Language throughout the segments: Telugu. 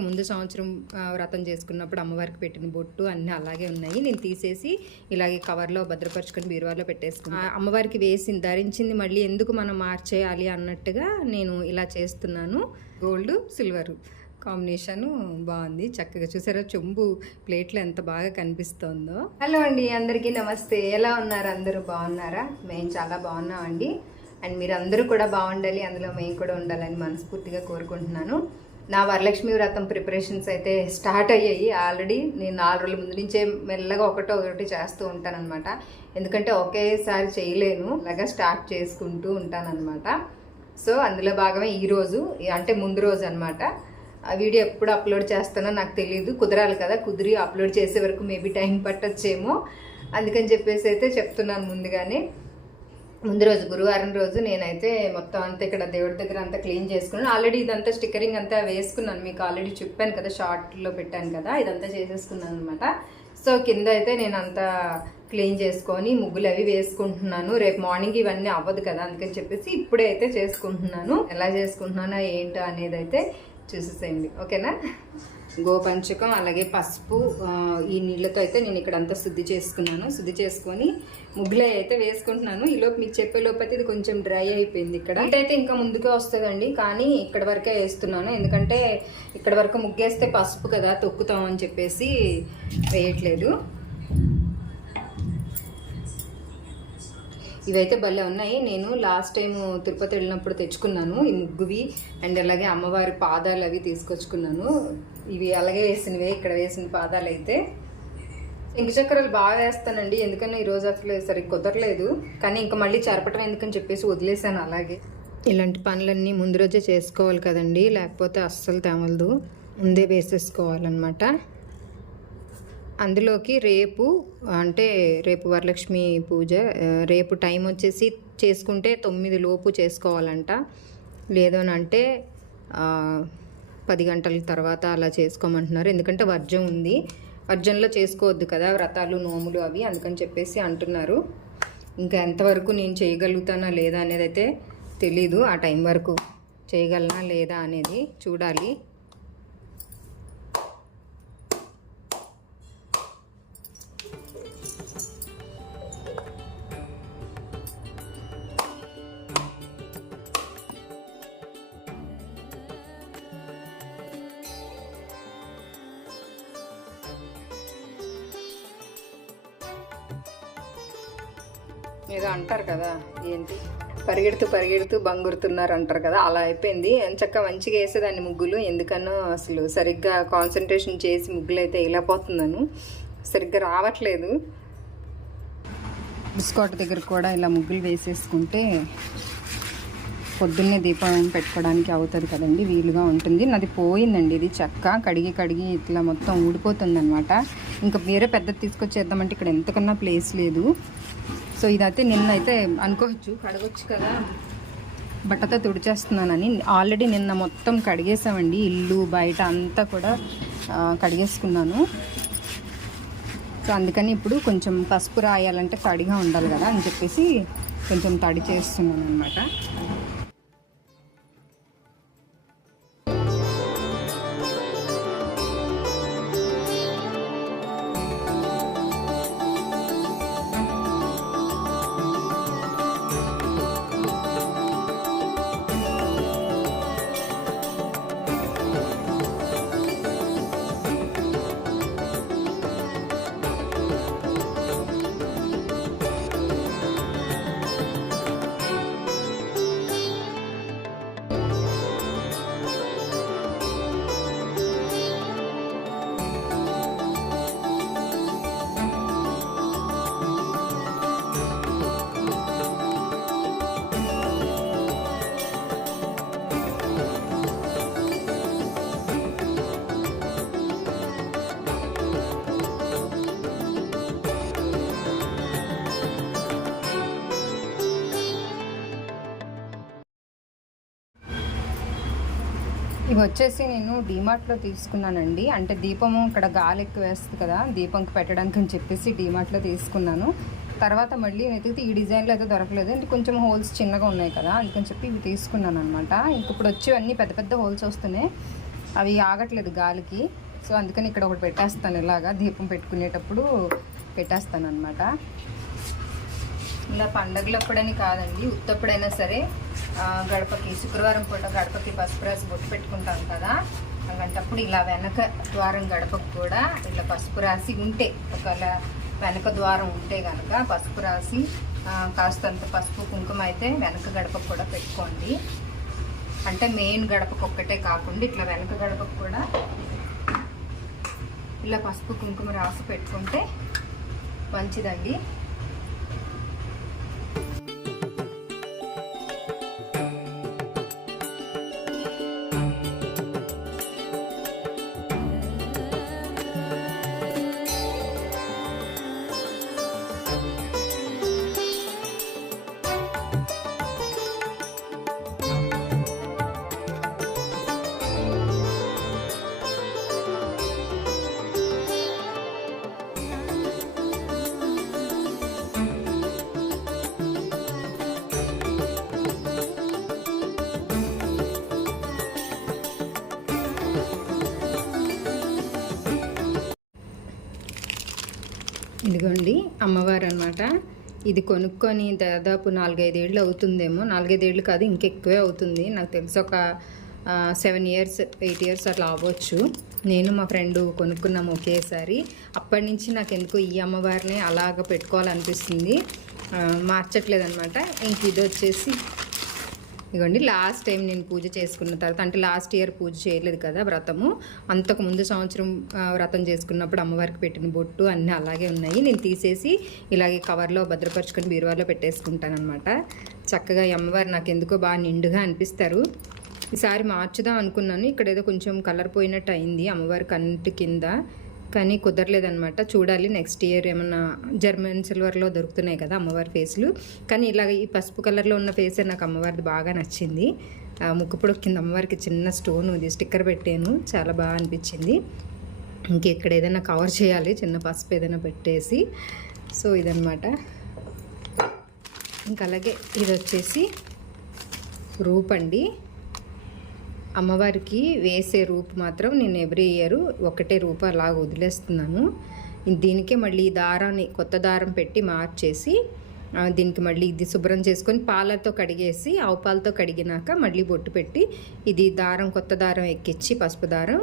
ముందు సంవత్సరం వ్రతం చేసుకున్నప్పుడు అమ్మవారికి పెట్టిన బొట్టు అన్నీ అలాగే ఉన్నాయి. నేను తీసేసి ఇలాగే కవర్లో భద్రపరుచుకొని బీరువాలో పెట్టేసుకున్నాను. అమ్మవారికి వేసి ధరించింది మళ్ళీ ఎందుకు మనం మార్చేయాలి అన్నట్టుగా నేను ఇలా చేస్తున్నాను. గోల్డ్ సిల్వర్ కాంబినేషను బాగుంది. చక్కగా చూసారా చెంబు ప్లేట్లో ఎంత బాగా కనిపిస్తుందో. హలో అండి, అందరికీ నమస్తే. ఎలా ఉన్నారు? అందరూ బాగున్నారా? మేము చాలా బాగున్నామండి. అండ్ మీరు అందరూ కూడా బాగుండాలి, అందులో మేము కూడా ఉండాలని మనస్ఫూర్తిగా కోరుకుంటున్నాను. నా వరలక్ష్మి వ్రతం ప్రిపరేషన్స్ అయితే స్టార్ట్ అయ్యాయి ఆల్రెడీ. నేను 4 రోజుల ముందు నుంచే మెల్లగా ఒకటి చేస్తూ ఉంటానన్నమాట. ఎందుకంటే ఒకేసారి చేయలేను, అలాగా స్టార్ట్ చేసుకుంటూ ఉంటానన్నమాట. సో అందులో భాగమే ఈరోజు, అంటే ముందు రోజు అనమాట. ఆ వీడియో ఎప్పుడు అప్లోడ్ చేస్తానో నాకు తెలియదు, కుదరాలి కదా. కుదిరి అప్లోడ్ చేసే వరకు మేబీ టైం పట్టొచ్చేమో, అందుకని చెప్పేసి అయితే చెప్తున్నాను ముందుగానే. ముందు రోజు గురువారం రోజు నేనైతే మొత్తం అంతా ఇక్కడ దేవుడి దగ్గర అంతా క్లీన్ చేసుకున్నాను. ఆల్రెడీ ఇదంతా స్టిక్కరింగ్ అంతా వేసుకున్నాను, మీకు ఆల్రెడీ చెప్పాను కదా, షార్ట్లో పెట్టాను కదా, ఇదంతా చేసేసుకున్నాను అనమాట. సో కింద అయితే నేను అంతా క్లీన్ చేసుకొని ముగ్గులు అవి వేసుకుంటున్నాను. రేపు మార్నింగ్ ఇవన్నీ అవ్వదు కదా, అందుకని చెప్పేసి ఇప్పుడే అయితే చేసుకుంటున్నాను. ఎలా చేసుకుంటున్నానో ఏంటో అనేది అయితే చూసేసేయండి, ఓకేనా. గోపంచకం అలాగే పసుపు ఈ నీళ్ళతో అయితే నేను ఇక్కడ అంతా శుద్ధి చేసుకున్నాను. శుద్ధి చేసుకొని ముగ్గులు అయితే వేసుకుంటున్నాను. ఈలోపు మీకు చెప్పే లోపు అయితే ఇది కొంచెం డ్రై అయిపోయింది. ఇక్కడ అయితే ఇంకా ముందుకే వస్తుందండి, కానీ ఇక్కడ వరకే వేస్తున్నాను. ఎందుకంటే ఇక్కడ వరకు ముగ్గేస్తే పసుపు కదా, తొక్కుతాం అని చెప్పేసి వేయట్లేదు. ఇవైతే భలే ఉన్నాయి. నేను లాస్ట్ టైం తిరుపతి వెళ్ళినప్పుడు తెచ్చుకున్నాను ఈ ముగ్గువి. అండ్ అలాగే అమ్మవారి పాదాలు అవి తీసుకొచ్చుకున్నాను. ఇవి అలాగే వేసినవే, ఇక్కడ వేసిన పాదాలు అయితే. చక్రాలు బాగా వేస్తానండి, ఎందుకన్నా ఈరోజు అసలు సరిగ్గా కుదరలేదు. కానీ ఇంకా మళ్ళీ చెరపటం ఎందుకని చెప్పేసి వదిలేసాను అలాగే. ఇలాంటి పనులన్నీ ముందు రోజే చేసుకోవాలి కదండి, లేకపోతే అస్సలు తెమలదు. ముందే వేసేసుకోవాలన్నమాట. అందులోకి రేపు అంటే రేపు వరలక్ష్మి పూజ, రేపు టైం వచ్చేసి చేసుకుంటే 9 లోపు చేసుకోవాలంట. లేదనంటే 10 గంటల తర్వాత అలా చేసుకోమంటున్నారు. ఎందుకంటే వర్జం ఉంది, వర్జంలో చేసుకోవద్దు కదా వ్రతాలు నోములు అవి, అందుకని చెప్పేసి అంటున్నారు. ఇంకా ఎంతవరకు నేను చేయగలుగుతానా లేదా అనేది అయితే తెలీదు. ఆ టైం వరకు చేయగలనా లేదా అనేది చూడాలి. ఏదో అంటారు కదా, ఏంటి పరిగెడుతూ బంగురుతున్నారు అంటారు కదా, అలా అయిపోయింది. ఎంచక్క మంచిగా వేసేదాన్ని ముగ్గులు, ఎందుకనో అసలు సరిగ్గా కాన్సన్ట్రేషన్ చేసి ముగ్గులు అయితే వెళ్ళిపోతున్నాను, సరిగ్గా రావట్లేదు. బిస్కాట్ దగ్గర కూడా ఇలా ముగ్గులు వేసేసుకుంటే పొద్దున్నే దీపం పెట్టుకోవడానికి అవుతుంది కదండి, వీలుగా ఉంటుంది. నాది పోయిందండి, ఇది చెక్క కడిగి ఇట్లా మొత్తం ఊడిపోతుంది అనమాట. ఇంకా వేరే పెద్దది తీసుకొచ్చేద్దామంటే ఇక్కడ ఎంతకన్నా ప్లేస్ లేదు. సో ఇదైతే నిన్నైతే అనుకోవచ్చు కడగొచ్చు కదా, బట్టతో తుడిచేస్తున్నానని. ఆల్రెడీ నిన్న మొత్తం కడిగేసామండి, ఇల్లు బయట అంతా కూడా కడిగేసుకున్నాను. సో అందుకని ఇప్పుడు కొంచెం పసుపు రాయాలంటే తడిగా ఉండాలి కదా అని చెప్పేసి కొంచెం తడి చేస్తున్నాను అనమాట. ఇవి వచ్చేసి నేను డీమార్ట్లో తీసుకున్నానండి. అంటే దీపము ఇక్కడ గాలి ఎక్కువ వేస్తుంది కదా, దీపంకి పెట్టడానికి అని చెప్పేసి డీమార్ట్లో తీసుకున్నాను. తర్వాత మళ్ళీ వెతికితే ఈ డిజైన్లో అయితే దొరకలేదు, అంటే కొంచెం హోల్స్ చిన్నగా ఉన్నాయి కదా, అందుకని చెప్పి ఇవి తీసుకున్నాను అనమాట. ఇంక ఇప్పుడు వచ్చేవన్నీ పెద్ద పెద్ద హోల్స్ వస్తున్నాయి. అవి ఆగట్లేదు గాలికి. సో అందుకని ఇక్కడ ఒకటి పెట్టేస్తాను, ఇలాగా దీపం పెట్టుకునేటప్పుడు పెట్టేస్తాను అనమాట. ఇలా పండగలప్పుడని కాదండి, ఉత్తప్పుడైనా సరే గడపకి శుక్రవారం పూట గడపకి పసుపు రాసి బొట్టు పెట్టుకుంటాం కదా, అలాంటప్పుడు ఇలా వెనక ద్వారం గడపకు కూడా ఇలా పసుపు రాసి ఉంటే, ఒకవేళ వెనక ద్వారం ఉంటే కనుక పసుపు రాసి కాస్తంత పసుపు కుంకుమ అయితే వెనక గడపకు కూడా పెట్టుకోండి. అంటే మెయిన్ గడపకు ఒక్కటే కాకుండా ఇట్లా వెనక గడపకు కూడా ఇలా పసుపు కుంకుమ రాసి పెట్టుకుంటే మంచిదండి. ఇదిగోండి అమ్మవారు అనమాట. ఇది కొనుక్కొని దాదాపు 4-5 ఏళ్ళు అవుతుందేమో, 4-5 ఏళ్ళు కాదు ఇంకెక్కువే అవుతుంది నాకు తెలిసి. ఒక 7 years 8 years అట్లా అవ్వచ్చు. నేను మా ఫ్రెండ్ కొనుక్కున్నాము ఒకేసారి. అప్పటి నుంచి నాకు ఎందుకో ఈ అమ్మవారిని అలాగ పెట్టుకోవాలనిపిస్తుంది, మార్చట్లేదు అనమాట. ఇంక ఇది వచ్చేసి ఇదిగోండి లాస్ట్ టైం నేను పూజ చేసుకున్న తర్వాత, అంటే లాస్ట్ ఇయర్ పూజ చేయలేదు కదా వ్రతము, అంతకు ముందు సంవత్సరం వ్రతం చేసుకున్నప్పుడు అమ్మవారికి పెట్టిన బొట్టు అన్నీ అలాగే ఉన్నాయి. నేను తీసేసి ఇలాగే కవర్లో భద్రపరుచుకొని బీరువాలో పెట్టేసుకుంటాను అనమాట. చక్కగా ఈ అమ్మవారు నాకు ఎందుకో బాగా నిండుగా అనిపిస్తారు. ఈసారి మార్చుదాం అనుకున్నాను, ఇక్కడ ఏదో కొంచెం కలర్ పోయినట్టు అయింది అమ్మవారి కంటి కింద, కానీ కుదరలేదనమాట. చూడాలి నెక్స్ట్ ఇయర్ ఏమన్నా జర్మన్ సిల్వర్లో దొరుకుతున్నాయి కదా అమ్మవారి ఫేస్లు, కానీ ఇలాగ ఈ పసుపు కలర్లో ఉన్న ఫేసే నాకు అమ్మవారిది బాగా నచ్చింది. ముక్కు పొడవు కింద అమ్మవారికి చిన్న స్టోన్ ఇది స్టిక్కర్ పెట్టాను, చాలా బాగా అనిపించింది. ఇంకెక్కడ ఏదైనా కవర్ చేయాలి చిన్న పసుపు ఏదైనా పెట్టేసి. సో ఇదనమాట. ఇంకా అలాగే ఇది వచ్చేసి రూపండి, అమ్మవారికి వేసే రూపు మాత్రం నేను ఎవ్రీ ఇయర్ ఒకటే రూపు అలాగ వదిలేస్తున్నాను. దీనికే మళ్ళీ దారాన్ని కొత్త దారం పెట్టి మార్చేసి దీనికి మళ్ళీ ఇది శుభ్రం చేసుకొని పాలతో కడిగేసి, ఆవు పాలతో కడిగినాక మళ్ళీ బొట్టు పెట్టి ఇది దారం కొత్త దారం ఎక్కించి పసుపు దారం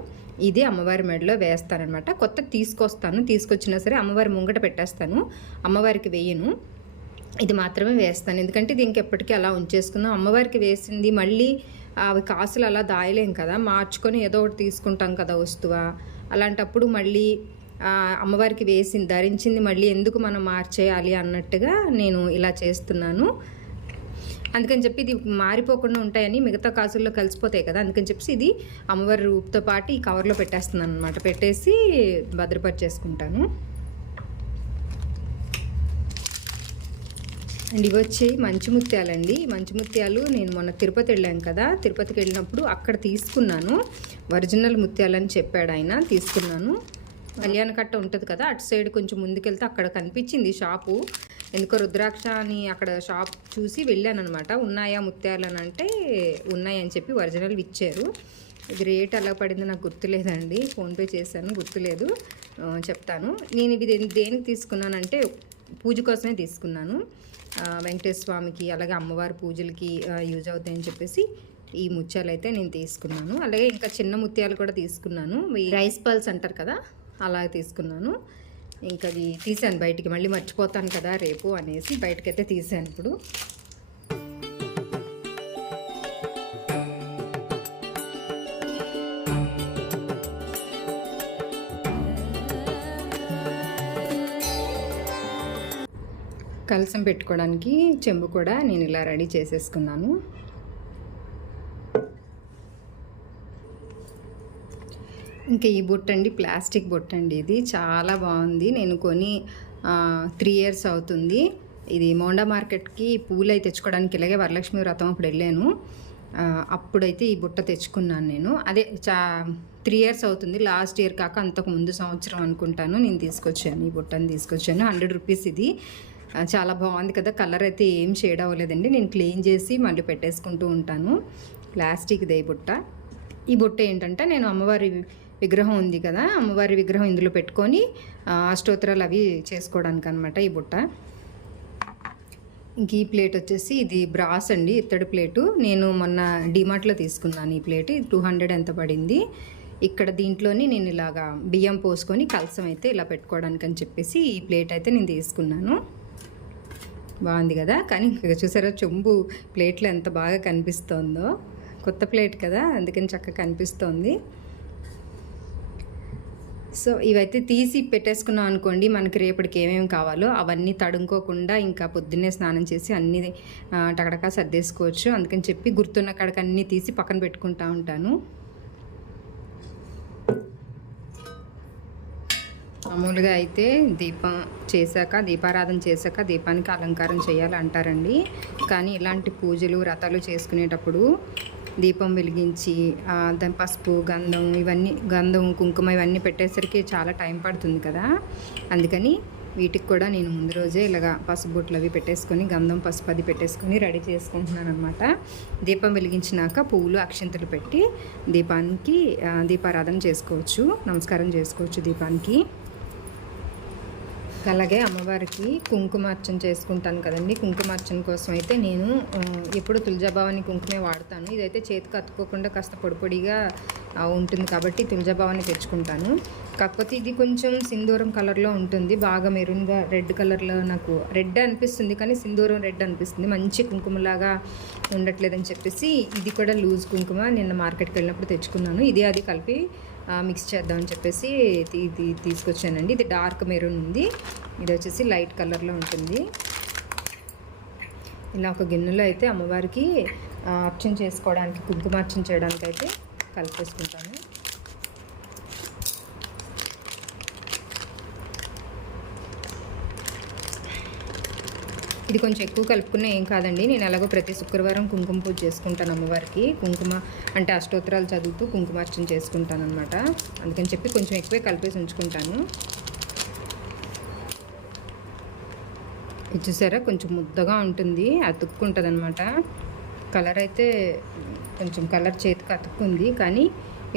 ఇది అమ్మవారి మెడలో వేస్తానమాట. కొత్త తీసుకొచ్చినా సరే అమ్మవారి ముంగట పెట్టేస్తాను, అమ్మవారికి వేయను, ఇది మాత్రమే వేస్తాను. ఎందుకంటే ఇది ఇంకెప్పటికీ అలా ఉంచేసుకుందాం. అమ్మవారికి వేసింది మళ్ళీ అవి కాసులు అలా దాయలేం కదా, మార్చుకొని ఏదో ఒకటి తీసుకుంటాం కదా వస్తువా, అలాంటప్పుడు మళ్ళీ అమ్మవారికి ధరించింది మళ్ళీ ఎందుకు మనం మార్చేయాలి అన్నట్టుగా నేను ఇలా చేస్తున్నాను. అందుకని చెప్పి ఇది మారిపోకుండా ఉంటాయని, మిగతా కాసుల్లో కలిసిపోతాయి కదా, అందుకని చెప్పి ఇది అమ్మవారి రూపుతో పాటు ఈ కవర్లో పెట్టేస్తున్నాను అనమాట. పెట్టేసి భద్రపరిచేసుకుంటాను. అండ్ ఇవి వచ్చి మంచి ముత్యాలండి. మంచి ముత్యాలు నేను మొన్న తిరుపతి వెళ్ళాను కదా, తిరుపతికి వెళ్ళినప్పుడు అక్కడ తీసుకున్నాను. ఒరిజినల్ ముత్యాలని చెప్పాడు ఆయన, తీసుకున్నాను. కళ్యాణ కట్ట ఉంటుంది కదా, అటు సైడ్ కొంచెం ముందుకెళ్తే అక్కడ కనిపించింది షాపు. ఎందుకో రుద్రాక్ష అని అక్కడ షాప్ చూసి వెళ్ళాను అనమాట. ఉన్నాయా ముత్యాలు అని అంటే ఉన్నాయని చెప్పి ఒరిజినల్ ఇచ్చారు. ఇది రేట్ ఎలా పడిందో నాకు గుర్తులేదండి, ఫోన్పే చేశాను, గుర్తులేదు, చెప్తాను. నేను ఇది దేనికి తీసుకున్నానంటే పూజ కోసమే తీసుకున్నాను. వెంకటేశ్వర స్వామికి అలాగే అమ్మవారి పూజలకి యూజ్ అవుతాయని చెప్పేసి ఈ ముత్యాలు అయితే నేను తీసుకున్నాను. అలాగే ఇంకా చిన్న ముత్యాలు కూడా తీసుకున్నాను, రైస్ పల్స్ అంటారు కదా, అలా తీసుకున్నాను. ఇంకా అది తీసాను బయటికి, మళ్ళీ మర్చిపోతాను కదా రేపు అనేసి బయటకైతే తీసాను. ఇప్పుడు కలసం పెట్టుకోవడానికి చెంబు కూడా నేను ఇలా రెడీ చేసేసుకున్నాను. ఇంకా ఈ బొట్టు అండి, ప్లాస్టిక్ బొట్టు అండి, ఇది చాలా బాగుంది. నేను కొని 3 years అవుతుంది. ఇది మోండా మార్కెట్కి పూలు అయితే తెచ్చుకోవడానికి ఇలాగే వరలక్ష్మి వ్రతం అప్పుడు వెళ్ళాను, అప్పుడైతే ఈ బుట్ట తెచ్చుకున్నాను నేను. అదే 3 years అవుతుంది, లాస్ట్ ఇయర్ కాక అంతకు ముందు సంవత్సరం అనుకుంటాను నేను తీసుకొచ్చాను, ఈ బుట్టని తీసుకొచ్చాను. 100 rupees ఇది. చాలా బాగుంది కదా, కలర్ అయితే ఏం షేడ్ అవ్వలేదండి. నేను క్లీన్ చేసి మళ్ళీ పెట్టేసుకుంటూ ఉంటాను. ప్లాస్టిక్ దే బుట్ట. ఈ బొట్టు ఏంటంటే నేను అమ్మవారి విగ్రహం ఉంది కదా, అమ్మవారి విగ్రహం ఇందులో పెట్టుకొని అష్టోత్తరాలు అవి చేసుకోవడానికి అనమాట ఈ బుట్ట. ఇంక ఈ ప్లేట్ వచ్చేసి ఇది బ్రాస్ అండి, ఇత్తడి ప్లేటు. నేను మొన్న డిమార్ట్లో తీసుకున్నాను ఈ ప్లేట్. 200 ఎంత పడింది. ఇక్కడ దీంట్లోని నేను ఇలాగా బియ్యం పోసుకొని కలసం అయితే ఇలా పెట్టుకోవడానికి అని చెప్పేసి ఈ ప్లేట్ అయితే నేను తీసుకున్నాను. బాగుంది కదా, కానీ ఇంకా చూసారా చెంబు ప్లేట్లో ఎంత బాగా కనిపిస్తోందో. కొత్త ప్లేట్ కదా, అందుకని చక్కగా కనిపిస్తోంది. సో ఇవైతే తీసి పెట్టేసుకున్నాం అనుకోండి, మనకి రేపటికి ఏమేమి కావాలో అవన్నీ తడుముకోకుండా ఇంకా పొద్దున్నే స్నానం చేసి అన్నీ టకటకా సర్దేసుకోవచ్చు. అందుకని చెప్పి గుర్తున్న కాడికి అన్నీ తీసి పక్కన పెట్టుకుంటా ఉంటాను. మామూలుగా అయితే దీపం చేశాక, దీపారాధన చేశాక దీపానికి అలంకారం చేయాలి అంటారండి. కానీ ఇలాంటి పూజలు వ్రతాలు చేసుకునేటప్పుడు దీపం వెలిగించి దాని పసుపు గంధం కుంకుమ ఇవన్నీ పెట్టేసరికి చాలా టైం పడుతుంది కదా. అందుకని వీటికి కూడా నేను ముందు రోజే ఇలాగా పసుపు బొట్లు అవి పెట్టేసుకొని గంధం పసుపు అది పెట్టేసుకొని రెడీ చేసుకుంటున్నాను అనమాట. దీపం వెలిగించినాక పువ్వులు అక్షింతలు పెట్టి దీపానికి దీపారాధన చేసుకోవచ్చు, నమస్కారం చేసుకోవచ్చు దీపానికి. అలాగే అమ్మవారికి కుంకుమార్చన చేసుకుంటాను కదండి. కుంకుమార్చన కోసం అయితే నేను ఎప్పుడు తులజాభవాని కుంకుమే వాడతాను. ఇదైతే చేతికి అతుక్కోకుండా కాస్త పొడి పొడిగా ఉంటుంది కాబట్టి తులజాభవాని తెచ్చుకుంటాను. కాకపోతే ఇది కొంచెం సింధూరం కలర్లో ఉంటుంది, బాగా మెరూన్గా రెడ్ కలర్లో నాకు రెడ్ అనిపిస్తుంది, కానీ సింధూరం రెడ్ అనిపిస్తుంది. మంచి కుంకుమలాగా ఉండట్లేదని చెప్పేసి ఇది కూడా లూజ్ కుంకుమ నిన్న మార్కెట్కి వెళ్ళినప్పుడు తెచ్చుకున్నాను. ఇది అది కలిపి మిక్స్ చేద్దామని చెప్పేసి తీసుకొచ్చానండి. ఇది డార్క్ మెరూన్ ఉంది, ఇది వచ్చేసి లైట్ కలర్లో ఉంటుంది. ఇలా ఒక గిన్నెలో అయితే అమ్మవారికి అర్చన చేసుకోవడానికి, కుంకుమార్చన చేయడానికి అయితే కలిపేసుకుంటాను. ఇది కొంచెం ఎక్కువ కలుపుకున్నా ఏం కాదండి. నేను ఎలాగో ప్రతి శుక్రవారం కుంకుమ పూజ చేసుకుంటాను అమ్మవారికి. కుంకుమ అంటే అష్టోత్తరాలు చదువుతూ కుంకుమార్చన చేసుకుంటాను అనమాట. అందుకని చెప్పి కొంచెం ఎక్కువే కలిపేసి ఉంచుకుంటాను. ఇది చూసారా కొంచెం ముద్దగా ఉంటుంది, అతుక్కుంటుంది అనమాట. కలర్ అయితే కొంచెం కలర్ చేతికి అతుక్కుంది, కానీ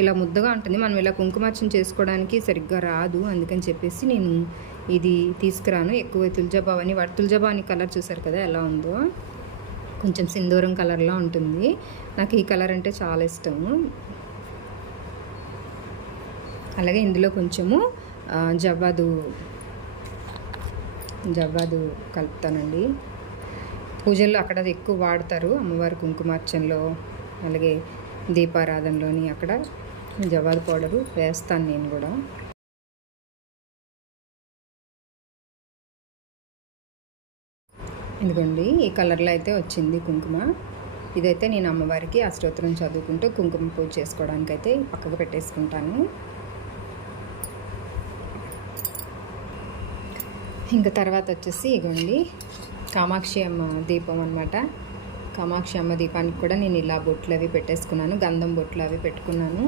ఇలా ముద్దగా ఉంటుంది. మనం ఇలా కుంకుమార్చన చేసుకోవడానికి సరిగ్గా రాదు, అందుకని చెప్పేసి నేను ఇది తీసుకురాను. ఎక్కువ తులజాభవాని కలర్ చూసారు కదా ఎలా ఉందో, కొంచెం సింధూరం కలర్లో ఉంటుంది. నాకు ఈ కలర్ అంటే చాలా ఇష్టము. అలాగే ఇందులో కొంచెము జవ్వాదు కలుపుతానండి. పూజల్లో అక్కడ ఎక్కువ వాడతారు అమ్మవారి కుంకుమార్చనలో, అలాగే దీపారాధనలోని అక్కడ జవ్వాదు పౌడరు వేస్తాను నేను కూడా. ఇదిగోండి ఈ కలర్లో అయితే వచ్చింది కుంకుమ. ఇదైతే నేను అమ్మవారికి అష్టోత్తరం చదువుకుంటూ కుంకుమ పూజ చేసుకోవడానికి అయితే పక్కకు పెట్టేసుకుంటాను. ఇంకా తర్వాత వచ్చేసి ఇగోండి కామాక్షి అమ్మ దీపం అనమాట. కామాక్షి అమ్మ దీపానికి కూడా నేను ఇలా బొట్లు అవి పెట్టేసుకున్నాను, గంధం బొట్లు అవి పెట్టుకున్నాను.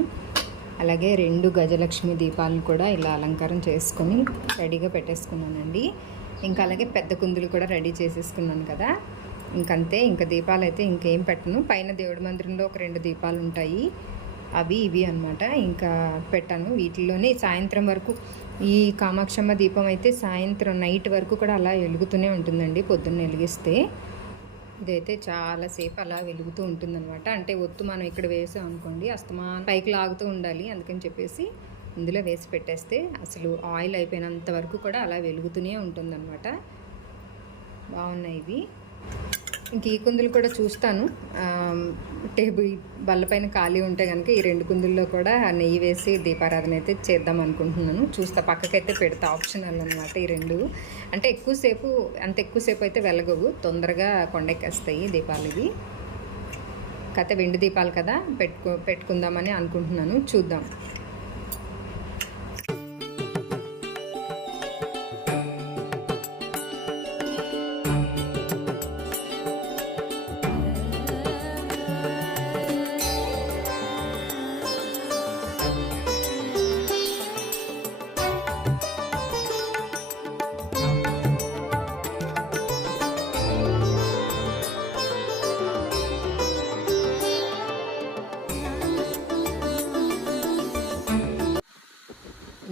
అలాగే 2 గజలక్ష్మి దీపాలను కూడా ఇలా అలంకారం చేసుకొని రెడీగా పెట్టేసుకున్నానండి. ఇంకా అలాగే పెద్ద కుందులు కూడా రెడీ చేసేసుకున్నాను కదా. ఇంకంతే, ఇంకా దీపాలు అయితే ఇంకేం పెట్టను. పైన దేవుడి మందిరంలో ఒక 2 దీపాలు ఉంటాయి, అవి ఇవి అనమాట. ఇంకా పెట్టాను వీటిల్లోనే. సాయంత్రం వరకు ఈ కామాక్షమ్మ దీపం అయితే సాయంత్రం నైట్ వరకు కూడా అలా వెలుగుతూనే ఉంటుందండి, పొద్దున్న వెలిగిస్తే. ఇదైతే చాలాసేపు అలా వెలుగుతూ ఉంటుందన్నమాట. అంటే ఒత్తు మనం ఇక్కడ వేసాం అనుకోండి, అస్తమానం పైకి లాగుతూ ఉండాలి. అందుకని చెప్పేసి ఇందులో వేసి పెట్టేస్తే అసలు ఆయిల్ అయిపోయినంత వరకు కూడా అలా వెలుగుతూనే ఉంటుందన్నమాట. బాగున్నాయి ఇవి. ఇంక ఈ కుందులు కూడా చూస్తాను, టేబుల్ బల్లపైన ఖాళీ ఉంటే కనుక ఈ 2 కుందుల్లో కూడా నెయ్యి వేసి దీపారాధన అయితే చేద్దాం అనుకుంటున్నాను. చూస్తా, పక్కకైతే పెడతా, ఆప్షనల్ అనమాట ఈ 2. అంటే అంత ఎక్కువసేపు అయితే వెలగవు, తొందరగా కొండెక్కేస్తాయి దీపాలు ఇవి. కథ వెండి దీపాలు కదా, పెట్టుకుందామని అనుకుంటున్నాను, చూద్దాం.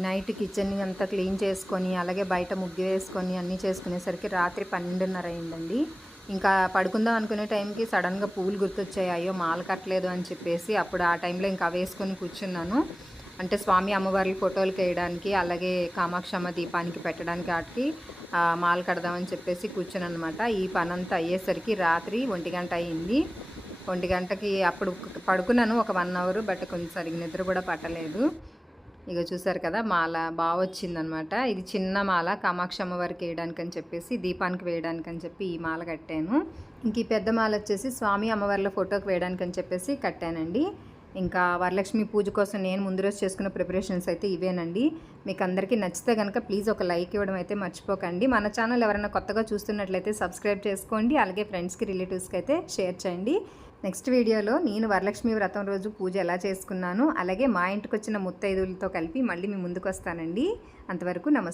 నైట్ కిచెన్ని అంతా క్లీన్ చేసుకొని అలాగే బయట ముగ్గు వేసుకొని అన్నీ చేసుకునేసరికి రాత్రి 12:30 అయిందండి. ఇంకా పడుకుందాం అనుకునే టైంకి సడన్గా పూలు గుర్తొచ్చాయి. అయ్యో మాల కట్టలేదు అని చెప్పేసి అప్పుడు ఆ టైంలో ఇంకా వేసుకొని కూర్చున్నాను. అంటే స్వామి అమ్మవారి ఫోటోలకి వేయడానికి అలాగే కామాక్షమ్మ దీపానికి పెట్టడానికి వాటికి మాల కడదామని చెప్పేసి కూర్చున్నాను అనమాట. ఈ పనంతా అయ్యేసరికి రాత్రి 1 అయింది. 1 అప్పుడు పడుకున్నాను ఒక 1 అవర్. బట్ కొంచెం సరిగ్గా నిద్ర కూడా పట్టలేదు. ఇక చూసారు కదా మాల బాగా వచ్చిందనమాట. ఇది చిన్న మాల కామాక్షి అమ్మవారికి వేయడానికి అని చెప్పేసి దీపానికి వేయడానికి అని చెప్పి ఈ మాల కట్టాను. ఇంక ఈ పెద్ద మాల వచ్చేసి స్వామి అమ్మవార్ల ఫోటోకి వేయడానికి అని చెప్పేసి కట్టానండి. ఇంకా వరలక్ష్మి పూజ కోసం నేను ముందు రోజు చేసుకున్న ప్రిపరేషన్స్ అయితే ఇవేనండి. మీకు అందరికీ నచ్చితే కనుక ప్లీజ్ ఒక లైక్ ఇవ్వడం అయితే మర్చిపోకండి. మన ఛానల్ ఎవరైనా కొత్తగా చూస్తున్నట్లయితే సబ్స్క్రైబ్ చేసుకోండి. అలాగే ఫ్రెండ్స్కి రిలేటివ్స్కి అయితే షేర్ చేయండి. నెక్స్ట్ వీడియోలో నేను వరలక్ష్మి వ్రతం రోజు పూజ ఎలా చేసుకున్నాను అలాగే మా ఇంటికి వచ్చిన ముత్తైదువులతో కలిపి మళ్ళీ మీ ముందుకు వస్తానండి. అంతవరకు నమస్తే.